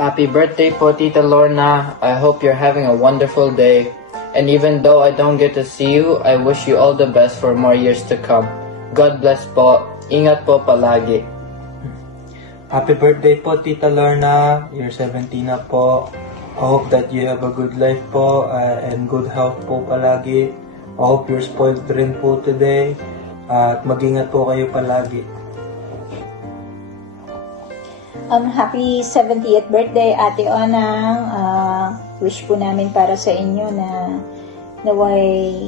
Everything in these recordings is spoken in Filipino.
Happy birthday po, Tita Lorna. I hope you're having a wonderful day. And even though I don't get to see you, I wish you all the best for more years to come. God bless po. Ingat po palagi. Happy birthday po, Tita Lorna. You're 17 na po. I hope that you have a good life po and good health po palagi. I hope you're spoiled rin po today. At mag-ingat po kayo palagi. Happy 70th birthday, Ate Onang. Wish po namin para sa inyo na naway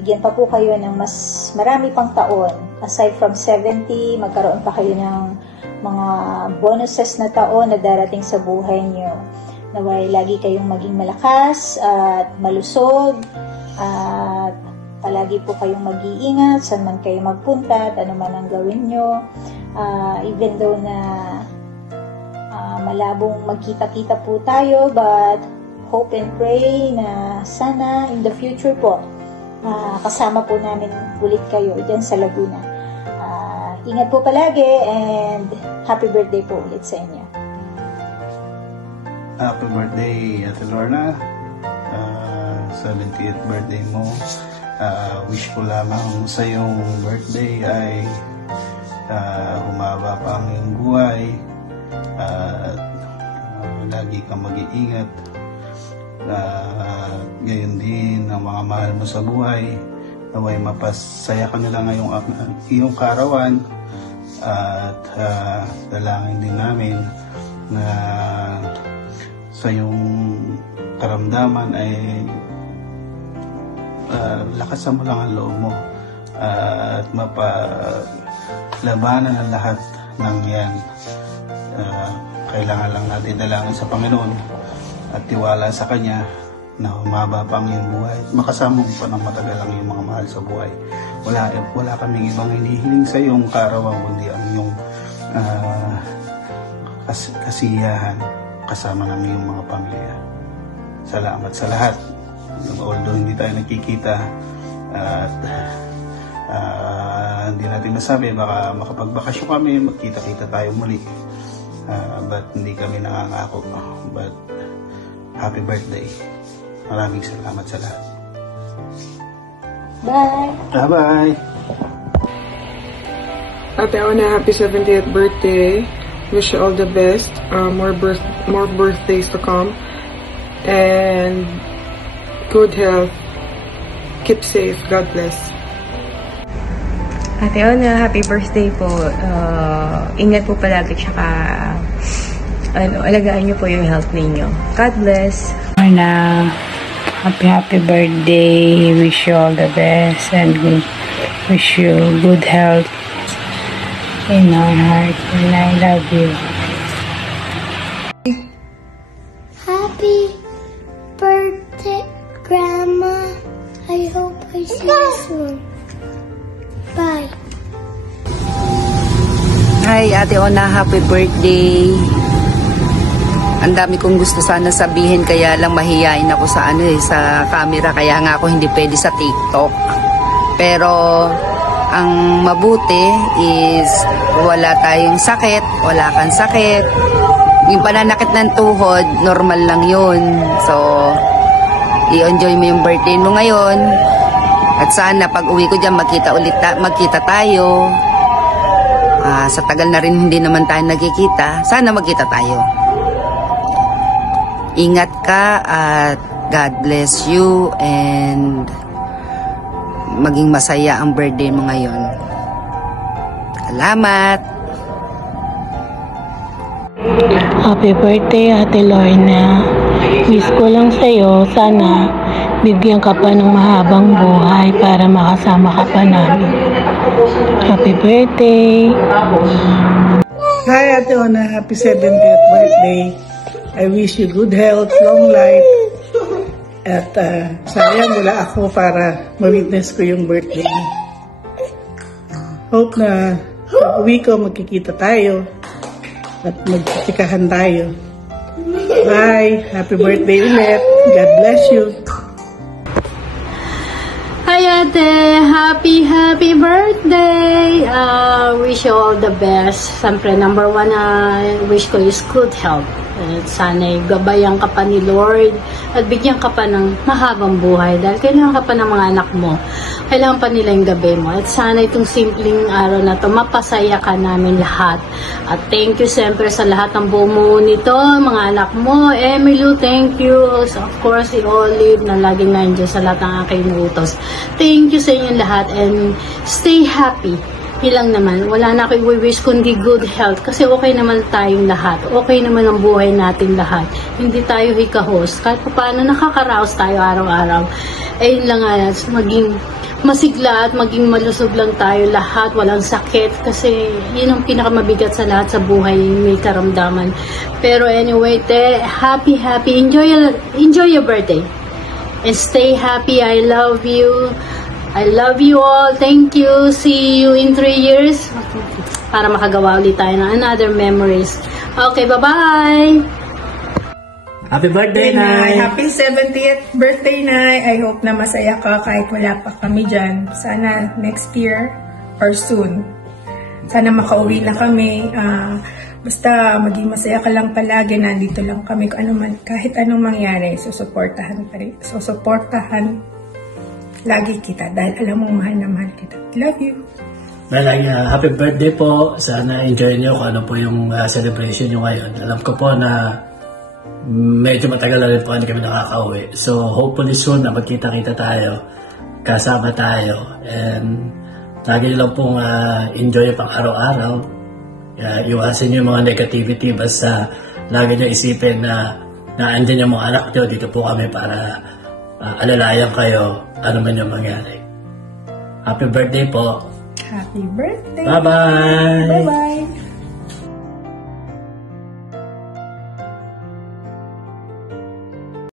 bigyan pa po kayo ng mas marami pang taon. Aside from 70, magkaroon pa kayo ng mga bonuses na taon na darating sa buhay nyo. Naway lagi kayong maging malakas at malusog at palagi po kayong mag-iingat saan man kayo magpunta at ano man ang gawin nyo. Even though na malabong magkita-kita po tayo, but hope and pray na sana in the future po kasama po namin ulit kayo dyan sa Laguna. Ingat po palagi and happy birthday po ulit sa inyo. Happy birthday, Ate Lorna. 70th birthday mo. Wish ko lamang sa iyong birthday ay humaba pa ang iyong buhay. Lagi kang mag-iingat. Gayon din ang mga mahal mo sa buhay. Naway mapasaya ka nila ngayong iyong karawan. At dalangin din namin na sa iyong karamdaman ay lakasan mo lang ang loob mo at mapalabanan ang lahat ng yan. Kailangan lang natin dalangin sa Panginoon at tiwala sa Kanya na humaba pa ang iyong buhay at makasama mo pa ng matagal ang iyong mga mahal sa buhay. Wala kaming ibang hinihiling sa iyong kaarawan kundi ang iyong kasiyahan kasama ng iyong mga pamilya. Salamat sa lahat. Although hindi tayo nakikita at hindi natin masabi, baka makapagbakasyon kami, magkita-kita tayo muli. But hindi kami nangangako. But happy birthday. Maraming salamat sa lahat. Bye! Bye-bye! Ate Ona, happy 70th birthday. Wish you all the best. More birthdays to come. And good health. Keep safe. God bless. Ate Ona, happy birthday po. Ingat po palagi, tsaka alagaan niyo po yung health ninyo. God bless. Ona, happy birthday. Wish you all the best and wish you good health in our heart. And I love you. Happy birthday, Grandma. I hope I see you soon. Bye. Hi, Ate Ona, happy birthday. Ang dami kong gusto sana sabihin, kaya lang mahihain ako sa sa camera, kaya nga ako hindi pwede sa TikTok. Pero ang mabuti is wala tayong sakit, wala kang sakit. Yung pananakit ng tuhod, normal lang yun. So, i-enjoy mo yung birthday mo ngayon. At sana pag uwi ko dyan, magkita tayo. Sa tagal na rin hindi naman tayo nagkikita. Sana magkita tayo. Ingat ka at God bless you and maging masaya ang birthday mo ngayon. Salamat! Happy birthday, Ate Lorna. Wish ko lang sa'yo, sana bigyan ka pa ng mahabang buhay para makasama ka pa namin. Happy birthday! Hi, Ate Ona. Happy 70th birthday. I wish you good health, long life. At sayang wala ako para ma-witness ko yung birthday niya. Hope na pag uwi ko magkikita tayo at magkitikahan tayo. Bye! Happy birthday ulit. God bless you. Hi Ate! Happy birthday! Wish you all the best. Siyempre, number one, wish ko is good health. At sana'y gabayan ka pa ni Lord at bigyan ka pa ng mahabang buhay dahil kailangan ka pa ng mga anak mo. Kailangan pa nila yung gabi mo. At sana itong simpleng araw na to mapasaya ka namin lahat. At thank you siyempre sa lahat ng bumuo nito, mga anak mo. Emilio, thank you. So, of course, si Olive na laging nandiyan sa lahat ng aking utos. Thank you sa inyo lahat and stay happy. Ilang naman, wala na ako i-wish kundi good health kasi okay naman tayong lahat. Okay naman ang buhay natin lahat. Hindi tayo hikahos. Kahit paano nakakaraos tayo araw-araw. Ayun lang nga, maging masigla at maging malusog lang tayo lahat. Walang sakit kasi yun ang pinakamabigat sa lahat sa buhay. May karamdaman. Pero anyway, happy. Enjoy your birthday. And stay happy. I love you. I love you all. Thank you. See you in 3 years para makagawa ulit tayo ng another memories. Okay, bye-bye! Happy birthday, Nay! Happy 70th birthday, Nay! I hope na masaya ka kahit wala pa kami dyan. Sana next year or soon. Sana makauwi na kami. Basta maging masaya ka lang palagi. Nandito lang kami. Kahit anong mangyari, susuportahan pa rin. Susuportahan lagi kita dahil alam mong mahal na mahal kita. Love you. Well, happy birthday po. Sana enjoy nyo kung ano po yung celebration nyo ngayon. Alam ko po na medyo matagal na rin po hindi kami nakakauwi. So hopefully soon na magkita-kita tayo, kasama tayo, and lagi lang pong enjoy pang araw-araw. Iwasan nyo yung mga negativity, basta lagi nyo isipin na andyan yung mga anak nyo, dito po kami para alalayan kayo ano man yung mangyari. Happy birthday po. Happy birthday. Bye-bye. Bye-bye.